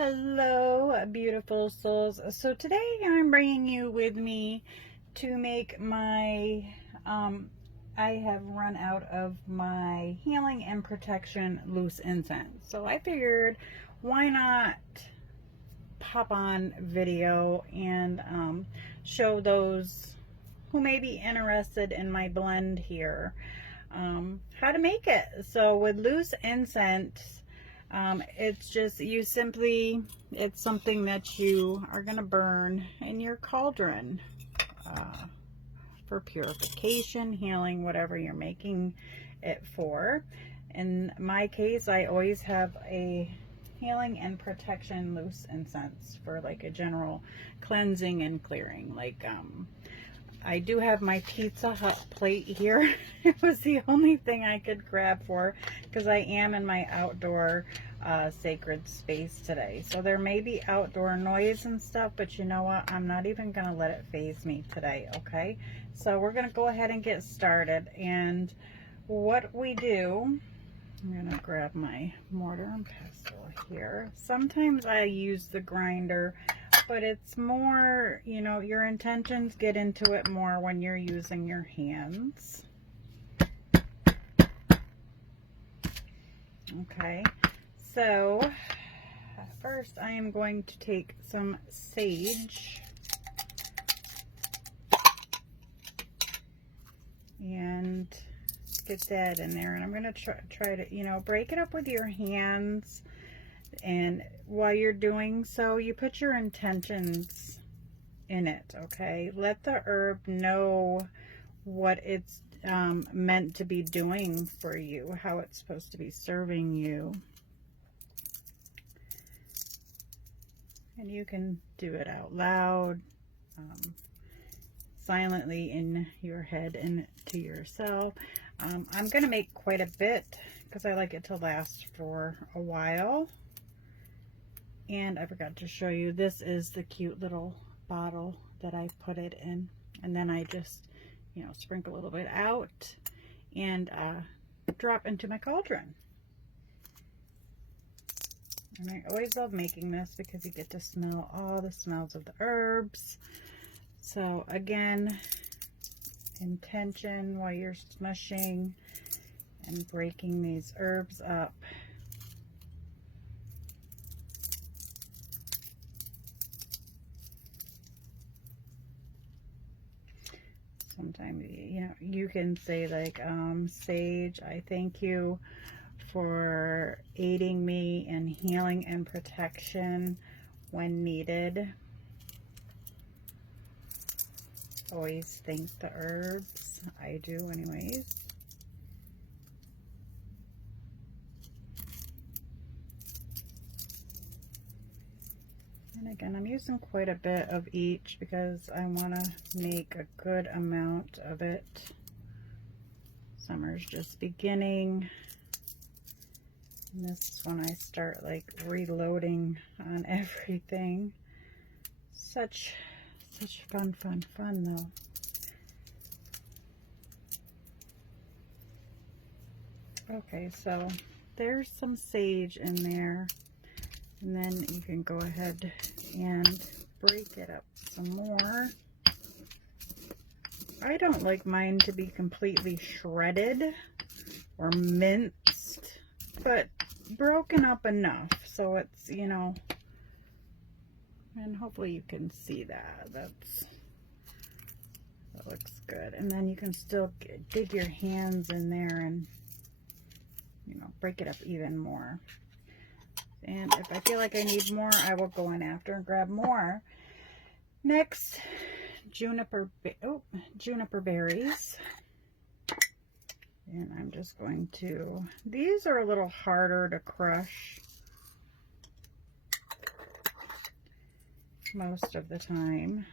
Hello, beautiful souls. So today I'm bringing you with me to make my, I have run out of my healing and protection loose incense. So I figured, why not pop on video and show those who may be interested in my blend here, how to make it. So with loose incense, it's just, it's something that you are going to burn in your cauldron for purification, healing, whatever you're making it for. In my case, I always have a healing and protection loose incense for like a general cleansing and clearing. Like, I do have my Pizza Hut plate here. It was the only thing I could grab for, because I am in my outdoor sacred space today. So there may be outdoor noise and stuff, but you know what? I'm not even going to let it faze me today, okay? So we're going to go ahead and get started. And what we do, I'm going to grab my mortar and pestle here. Sometimes I use the grinder, but it's more, you know, your intentions get into it more when you're using your hands. Okay, so first I am going to take some sage and get that in there, and I'm going to try to, you know, break it up with your hands. And while you're doing so, you put your intentions in it, okay? Let the herb know what it's meant to be doing for you, how it's supposed to be serving you. And you can do it out loud, silently in your head and to yourself. I'm going to make quite a bit because I like it to last for a while. And I forgot to show you, this is the cute little bottle that I put it in. And then I just, you know, sprinkle a little bit out and drop into my cauldron. And I always love making this because you get to smell all the smells of the herbs. So again, intention while you're smushing and breaking these herbs up. Sometimes, you know, you can say like, Sage, I thank you for aiding me in healing and protection when needed. Always thank the herbs. I do anyways. And again, I'm using quite a bit of each because I want to make a good amount of it. Summer's just beginning. And this is when I start like reloading on everything. Such fun though. Okay, so there's some sage in there. And then you can go ahead and break it up some more. I don't like mine to be completely shredded or minced, but broken up enough so it's, you know, and hopefully you can see that. That looks good. And then you can still dig your hands in there and, you know, break it up even more. And if I feel like I need more, I will go in after and grab more. Next, juniper berries. And I'm just going to, these are a little harder to crush most of the time.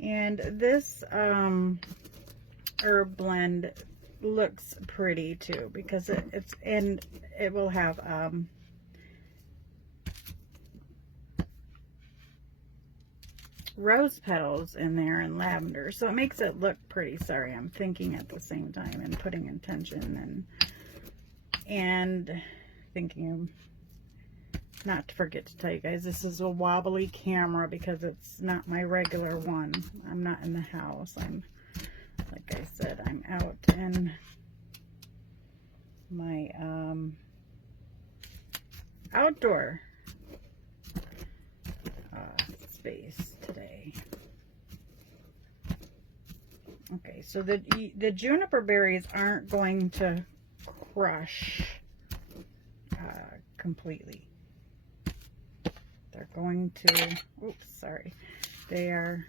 And this herb blend looks pretty too because it's and it will have rose petals in there and lavender. So it makes it look pretty. Sorry, I'm thinking at the same time and putting intention and thinking not to forget to tell you guys, this is a wobbly camera because it's not my regular one. I'm not in the house. I'm, like I said, I'm out in my outdoor space today. Okay, so the juniper berries aren't going to crush completely. They're going to, oops, sorry. They're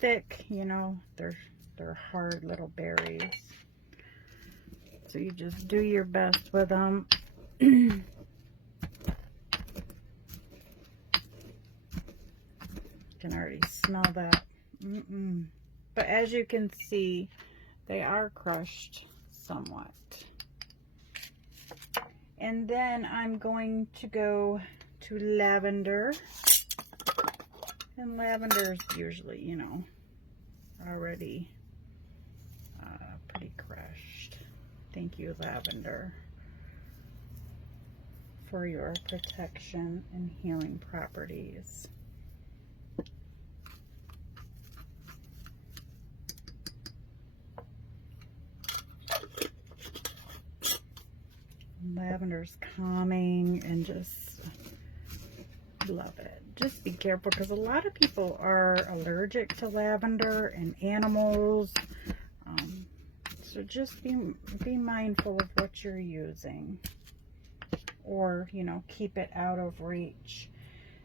thick, you know, they're hard little berries. So you just do your best with them. Can already smell that. But as you can see, they are crushed somewhat. And then I'm going to go to lavender. And lavender is usually, you know, already pretty crushed. Thank you, lavender, for your protection and healing properties. Lavender's calming and just love it. Just be careful because a lot of people are allergic to lavender and animals. So just be mindful of what you're using, or, you know, keep it out of reach.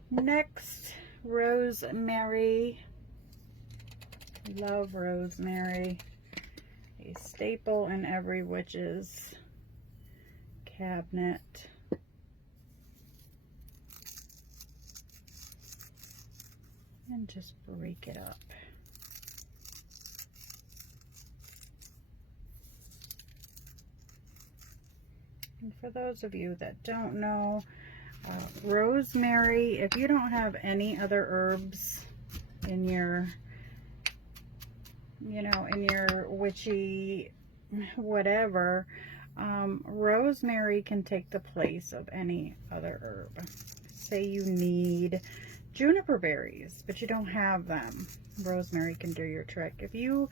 Next, rosemary. Love rosemary. A staple in every witch's cabinet. And just break it up. And for those of you that don't know, rosemary, if you don't have any other herbs in your, you know, in your witchy whatever, rosemary can take the place of any other herb. Say you need juniper berries, but you don't have them. Rosemary can do your trick. If you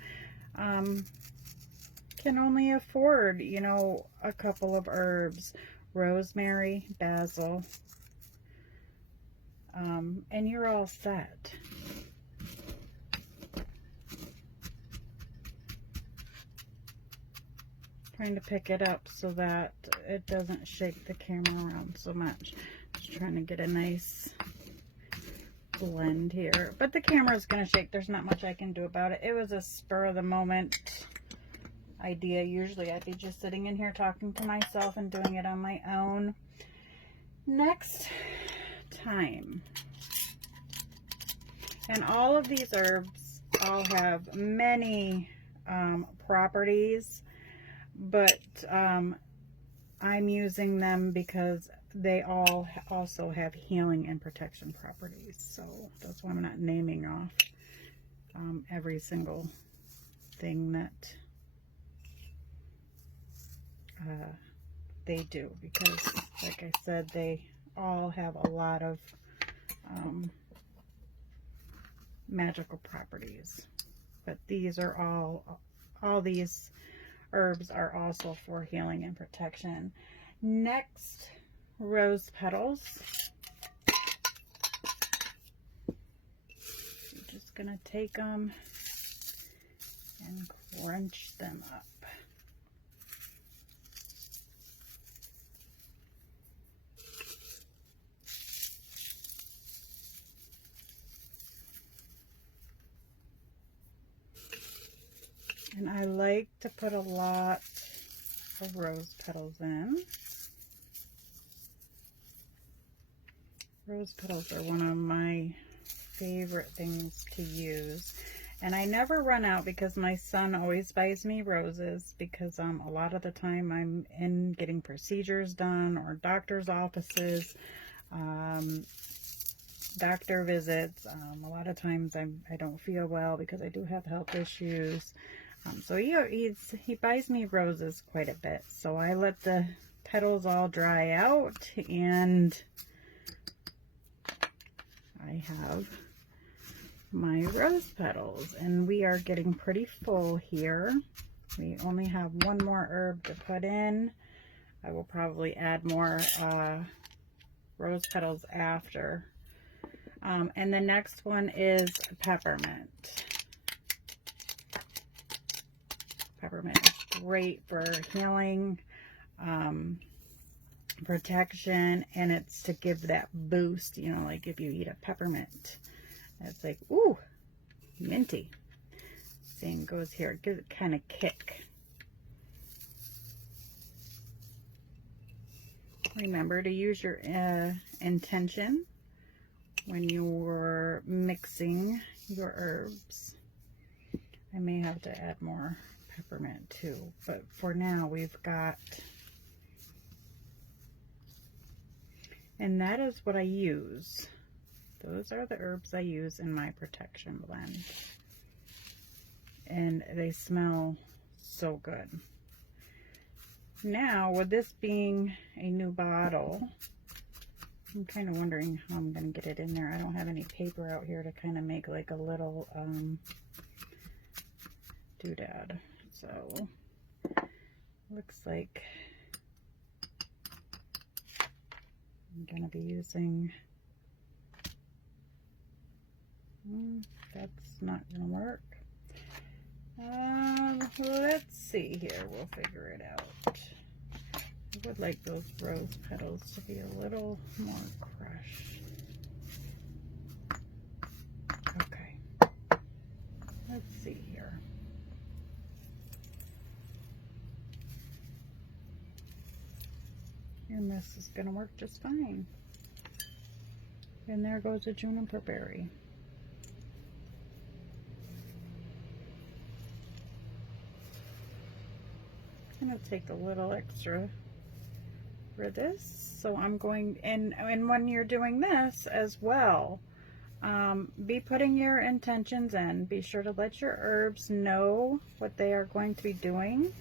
can only afford, you know, a couple of herbs, rosemary, basil, and you're all set. Trying to pick it up so that it doesn't shake the camera around so much. Just trying to get a nice blend here, but the camera is going to shake. There's not much I can do about it. It was a spur of the moment idea. Usually I'd be just sitting in here talking to myself and doing it on my own. Next, thyme. And all of these herbs all have many properties, but I'm using them because they all also have healing and protection properties. So that's why I'm not naming off every single thing that they do, because like I said, they all have a lot of magical properties. But these are all these herbs are also for healing and protection. Next, rose petals. I'm just gonna take them and crunch them up. And I like to put a lot of rose petals in. Rose petals are one of my favorite things to use. And I never run out because my son always buys me roses, because a lot of the time I'm in getting procedures done or doctor's offices, doctor visits. A lot of times I don't feel well because I do have health issues. So he buys me roses quite a bit. So I let the petals all dry out, and I have my rose petals, and we are getting pretty full here. We only have one more herb to put in. I will probably add more rose petals after. And the next one is peppermint. Peppermint is great for healing, protection, and it's to give that boost, you know, like if you eat a peppermint, it's like, ooh, minty. Same goes here. It gives it kind of kick. Remember to use your intention when you're mixing your herbs. I may have to add more peppermint too, but for now we've got, and that is what I use. Those are the herbs I use in my protection blend, and they smell so good. Now, with this being a new bottle, I'm kind of wondering how I'm going to get it in there. I don't have any paper out here to kind of make like a little doodad. So, looks like I'm going to be using, that's not going to work. Let's see here. We'll figure it out. I would like those rose petals to be a little more crushed. Okay. Let's see here. And this is going to work just fine. And there goes a juniper berry. I'm going to take a little extra for this. So I'm going, and when you're doing this as well, be putting your intentions in. Be sure to let your herbs know what they are going to be doing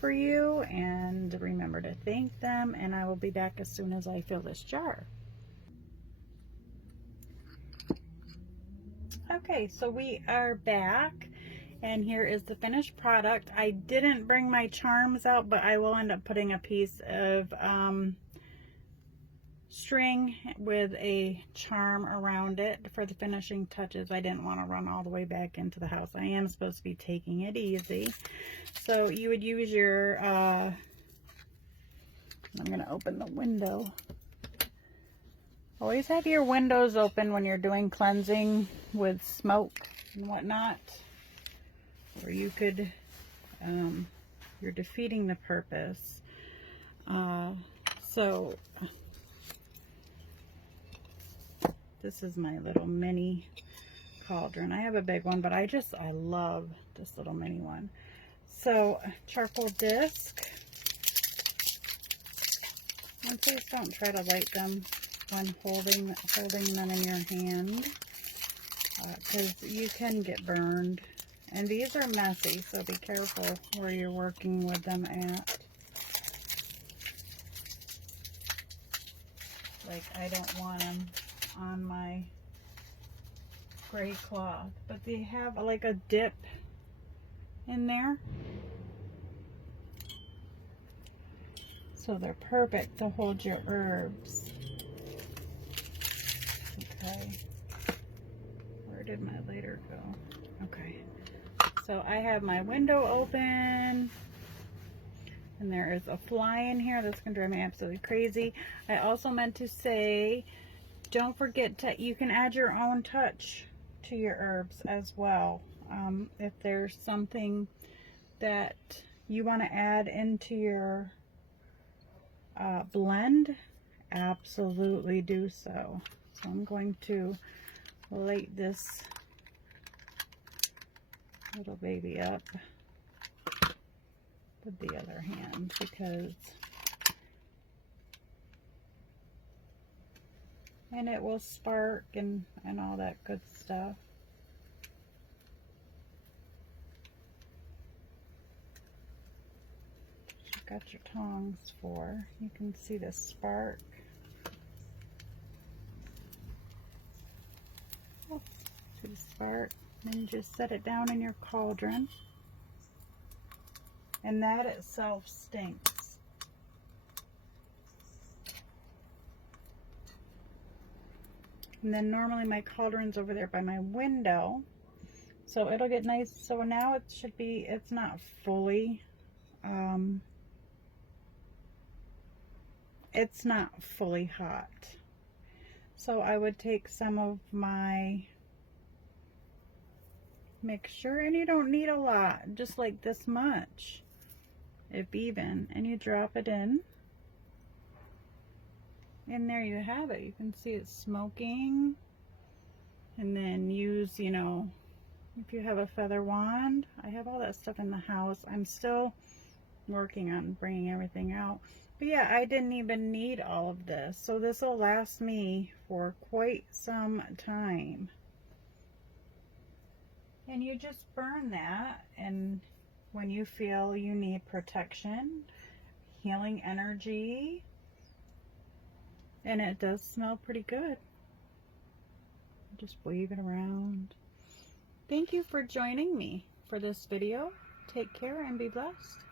for you, and remember to thank them, and I will be back as soon as I fill this jar. Okay, so we are back. And here is the finished product. I didn't bring my charms out, but I will end up putting a piece of string with a charm around it for the finishing touches. I didn't want to run all the way back into the house. I am supposed to be taking it easy. So you would use your, I'm going to open the window. Always have your windows open when you're doing cleansing with smoke and whatnot. Or you could, you're defeating the purpose. So this is my little mini cauldron. I have a big one, but I love this little mini one. So charcoal disc. And please don't try to light them when holding them in your hand, because you can get burned. And these are messy, so be careful where you're working with them at. Like, I don't want them on my gray cloth. But they have like a dip in there. So they're perfect to hold your herbs. Okay. Where did my lighter go? Okay. So I have my window open, and there is a fly in here that's going to drive me absolutely crazy. I also meant to say, don't forget to, you can add your own touch to your herbs as well. If there's something that you want to add into your blend, absolutely do so. So I'm going to light this little baby up with the other hand, because and it will spark and all that good stuff. You've got your tongs for. You can see the spark. Oh, see the spark. Then you just set it down in your cauldron. And that itself stinks. And then normally my cauldron's over there by my window, so it'll get nice. So now it should be, it's not fully, it's not fully hot. So I would take some of my mixture, and you don't need a lot, just like this much, if even, and you drop it in. And there you have it. You can see it smoking. And then use, you know, if you have a feather wand. I have all that stuff in the house. I'm still working on bringing everything out. But yeah, I didn't even need all of this. So this will last me for quite some time. And you just burn that, and when you feel you need protection, healing energy, and it does smell pretty good. Just wave it around. Thank you for joining me for this video. Take care and be blessed.